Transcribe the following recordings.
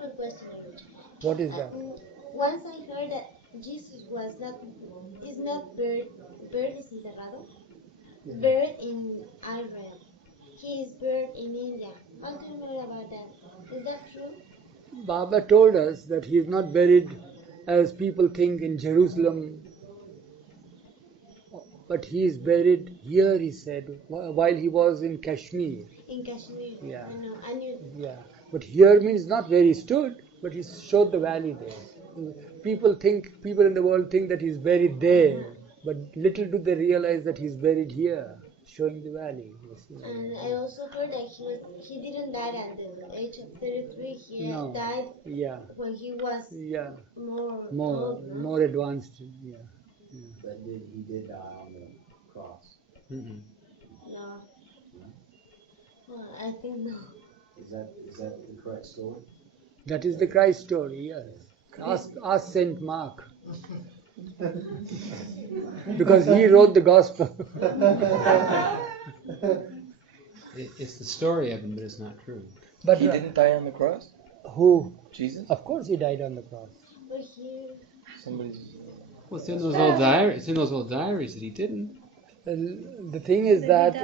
have a question, Arun. What is that? Once I heard that Jesus is not bird is enterrado, bird in Israel. He is bird in India. How do you know about that? Is that true? Baba told us that he is not buried as people think in Jerusalem, but he is buried here, he said, while he was in Kashmir. In Kashmir. Yeah. I know. I knew. Yeah. But here means not where he stood, but he showed the valley there. People in the world think that he's buried there, but little do they realize that he's buried here, showing the valley. You see. And I also heard that he didn't die at the age of 33. He died when he was more advanced. Yeah. But he did die on the cross? Mm-hmm. No. Well, I think no. Is that the correct story? That is the Christ story, yes. Ask Saint Mark. Because he wrote the gospel. It's the story of him, but it's not true. But he didn't die on the cross? Who? Jesus? Of course he died on the cross. But he... Somebody's... Well, it's in those old diaries. It's in those old diaries that he didn't. The thing is that,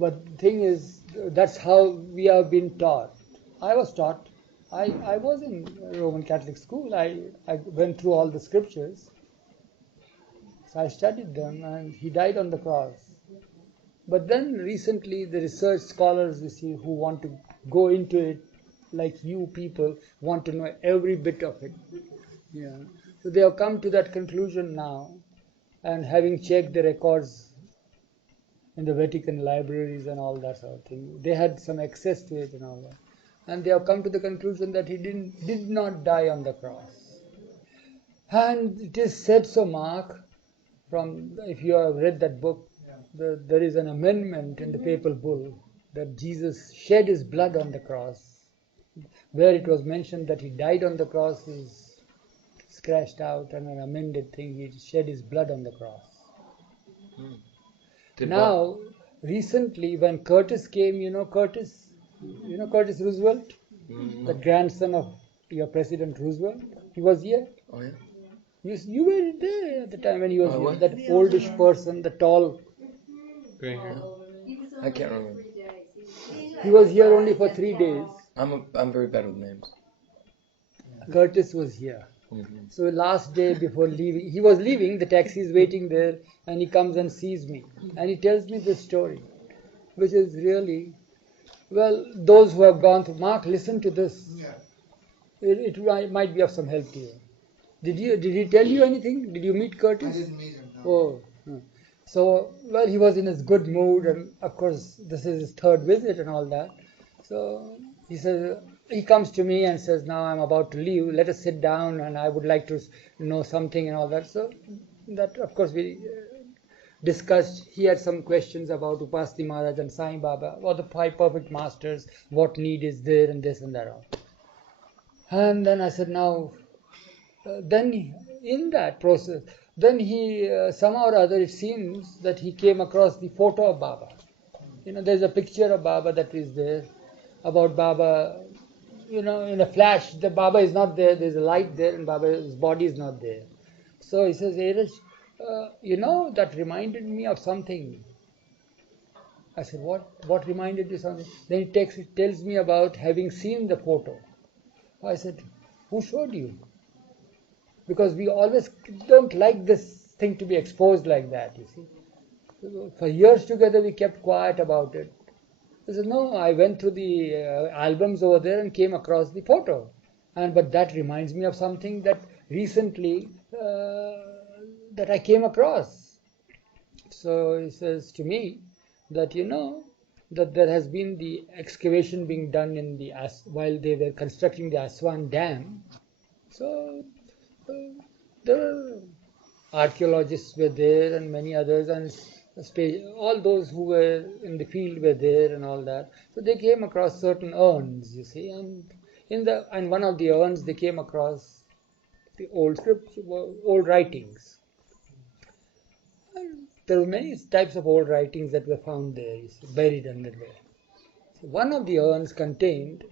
but the thing is, that's how we have been taught. I was taught. I was in Roman Catholic school. I went through all the scriptures. So I studied them, and he died on the cross. But then recently, the research scholars, you see, who want to go into it, like you people, want to know every bit of it. Yeah. So they have come to that conclusion now, and having checked the records in the Vatican libraries and all that sort of thing, they had some access to it and all that. And they have come to the conclusion that he did not die on the cross. And it is said so, Mark, if you have read that book, there is an amendment in the papal bull that Jesus shed his blood on the cross. Where it was mentioned that he died on the cross is scratched out, and an amended thing, he shed his blood on the cross. Now, recently when Curtis came, Curtis Roosevelt, the grandson of your President Roosevelt, he was here. Oh, yeah? You were there at the time when he was here, that oldish person, the tall. Gray hair. I can't remember. He was here only for 3 days. I'm very bad with names. Curtis was here. Mm-hmm. So last day before leaving, he was leaving, the taxi is waiting there, and he comes and sees me. And he tells me this story, which is really, well, those who have gone through, Mark, listen to this. Yeah. It might be of some help to you. Did he tell you anything? Did you meet Curtis? I didn't meet him, no. Oh. So, well, he was in his good mood, and of course, this is his third visit and all that. So, he comes to me and says, now I'm about to leave, let us sit down, and I would like to know something and all that. So, that, of course, we discussed. He had some questions about Upasthi Maharaj and Sai Baba, or the 5 perfect masters, what need is there, and this and that all. And then I said, now, then in that process, then he, somehow or other, it seems that he came across the photo of Baba. There's a picture of Baba that is there, about Baba, in a flash, the Baba is not there, there's a light there, and Baba's body is not there. So he says, Erish, that reminded me of something. I said, what reminded you something? Then he tells me about having seen the photo. I said, who showed you? Because we always don't like this thing to be exposed like that, you see. For years together we kept quiet about it. I said, no, I went through the albums over there and came across the photo. But that reminds me of something that recently that I came across. So he says to me that, that there has been the excavation being done while they were constructing the Aswan Dam. So the archaeologists were there and many others, and all those who were in the field were there and all that. So they came across certain urns, you see, and in one of the urns they came across the old scripts, old writings. And there were many types of old writings that were found there, you see, buried under there. So one of the urns contained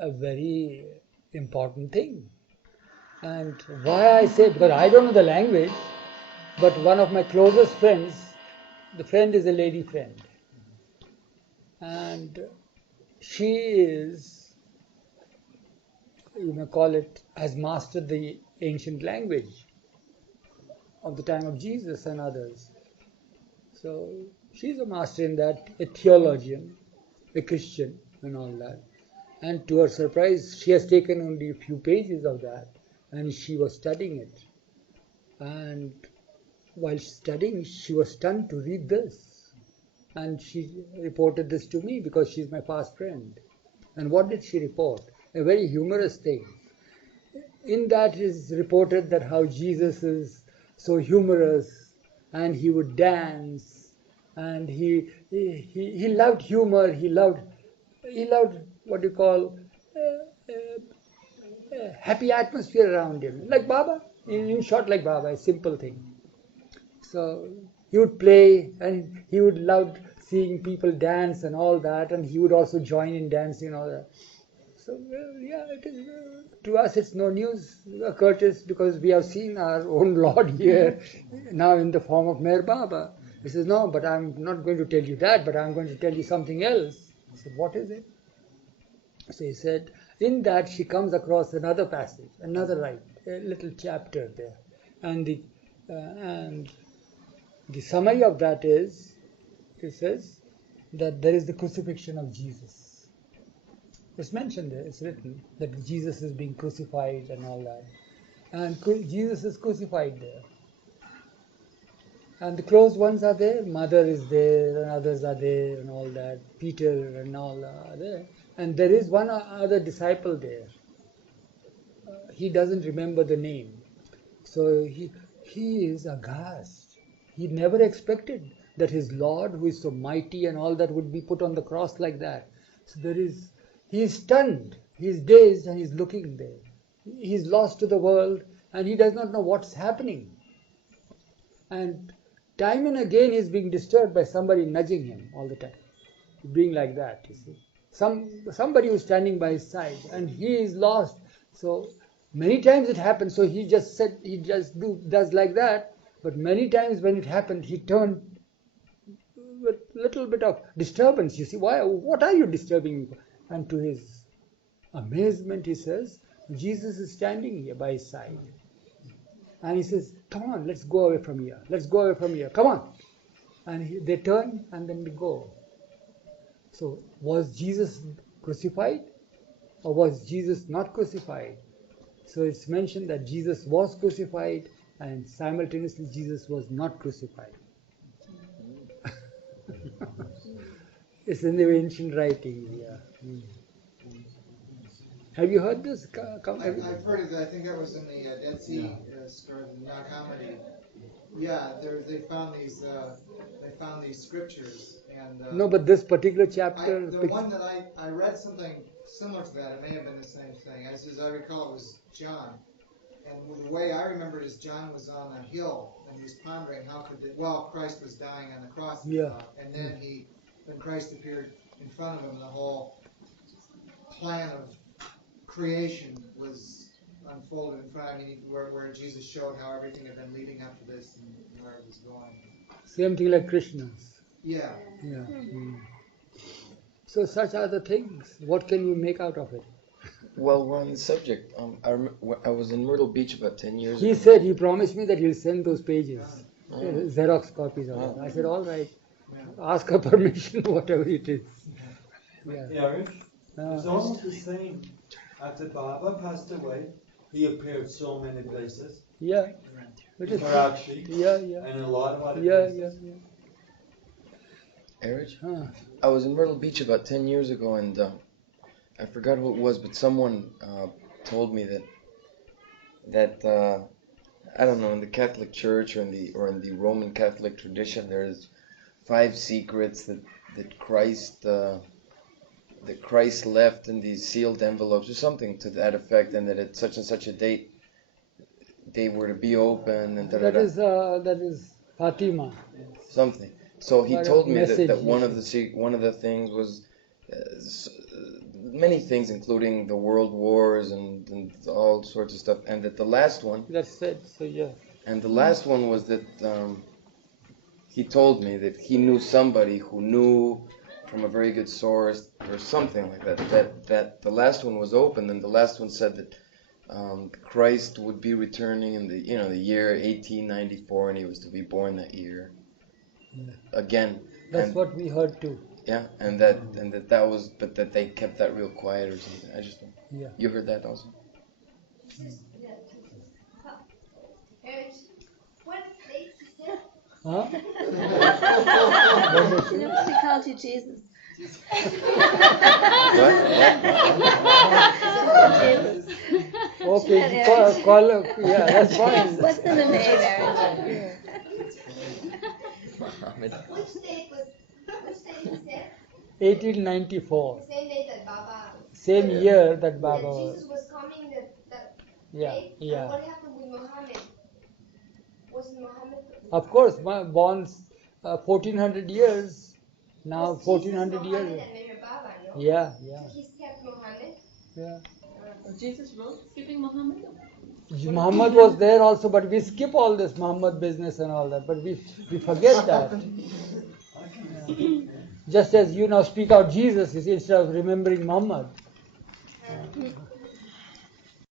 a very important thing. And why I say, because I don't know the language, but one of my closest friends, the friend is a lady friend, and she is, you may call it, has mastered the ancient language of the time of Jesus and others. So she's a master in that, a theologian, a Christian, and all that. And to her surprise, she has taken only a few pages of that, and she was studying it. And while studying, she was stunned to read this. And she reported this to me because she's my fast friend. And what did she report? A very humorous thing. In that is reported that how Jesus is so humorous, and he would dance, and he loved humor. He loved what you call happy atmosphere around him, like Baba. In short, like Baba, a simple thing. So he would play, and he would love seeing people dance and all that, and he would also join in dancing and all that. So yeah, it is, to us it's no news, Curtis, because we have seen our own Lord here now in the form of Meher Baba. He says, no, but I'm not going to tell you that, but I'm going to tell you something else. I said, what is it? So he said, in that she comes across another passage, another right, a little chapter there, and the summary of that is, he says that there is the crucifixion of Jesus. It's mentioned there, it's written that Jesus is being crucified and all that. And Jesus is crucified there. And the close ones are there, mother is there, and others are there, and all that. Peter and all are there. And there is one other disciple there. He doesn't remember the name. So he is aghast. He never expected that his Lord, who is so mighty and all that, would be put on the cross like that. So he is stunned, he is dazed, and he is looking there. He is lost to the world, and he does not know what's happening. And time and again he is being disturbed by somebody nudging him all the time, being like that, you see. Somebody who's standing by his side, and he is lost. So many times it happens. So he just does like that. But many times when it happened, he turned with little bit of disturbance. You see, why? What are you disturbing me for? And to his amazement, he says, Jesus is standing here by his side. And he says, come on, let's go away from here. Let's go away from here. Come on. And they turn and then they go. So was Jesus crucified, or was Jesus not crucified? So it's mentioned that Jesus was crucified, and simultaneously Jesus was not crucified. It's in the ancient writings, yeah. Have you heard this? I've heard it. I think that was in the Dead Sea story, the Nag Hammadi. Yeah, they found these scriptures, and No, but this particular chapter. the one that I read something similar to that. It may have been the same thing. As I recall, it was John, and the way I remember it is John was on a hill and he was pondering how could Christ was dying on the cross, and then when Christ appeared in front of him, the whole plan of creation was unfolded in front of him, where Jesus showed how everything had been leading up to this and where it was going. Same thing like Krishna's. Yeah. Yeah. So such are the things. What can you make out of it? Well, we're on the subject. I was in Myrtle Beach about 10 years ago. He said he promised me that he'll send those pages, Xerox copies of it. I said, all right, ask her permission, whatever it is. Yeah. Eric, it's almost the same. After Baba passed away, he appeared so many places. Yeah. Karachi. Yeah. And a lot of other places. Yeah. Eric, I was in Myrtle Beach about 10 years ago, and I forgot who it was, but someone told me that I don't know, in the Catholic Church or in the Roman Catholic tradition, there's 5 secrets that Christ left in these sealed envelopes or something to that effect, and that at such and such a date they were to be open and that is Fatima. Something. So he told me that message one of the things was many things, including the world wars and all sorts of stuff. And that the last one, That's it. So yeah. and the last one was that he told me that he knew somebody who knew from a very good source or something like that. That the last one was open, and the last one said that Christ would be returning in the the year 1894, and he was to be born that year again. That's And what we heard too. yeah, and that was, but that they kept that real quiet or something. I just don't. Yeah. You heard that also? What date he said? Huh? She called you Jesus. What? Jesus. Okay, call yeah, that's fine. What's in the name, Aaron? Muhammad. Which date he said? 1894. The same date that Baba. Same year that Baba That was. Jesus was coming. That Yeah, date. yeah. And what happened with Muhammad? Was Muhammad? Of course, born 1400 years. Now Was 1400 Jesus, years. Muhammad and maybe Baba, no? Yeah, yeah, So he skipped Muhammad. yeah. Jesus wrote skipping Muhammad? Muhammad was there also, but we skip all this Muhammad business and all that. But we forget that. Yeah. Just as you now speak out Jesus, you see, instead of remembering Muhammad.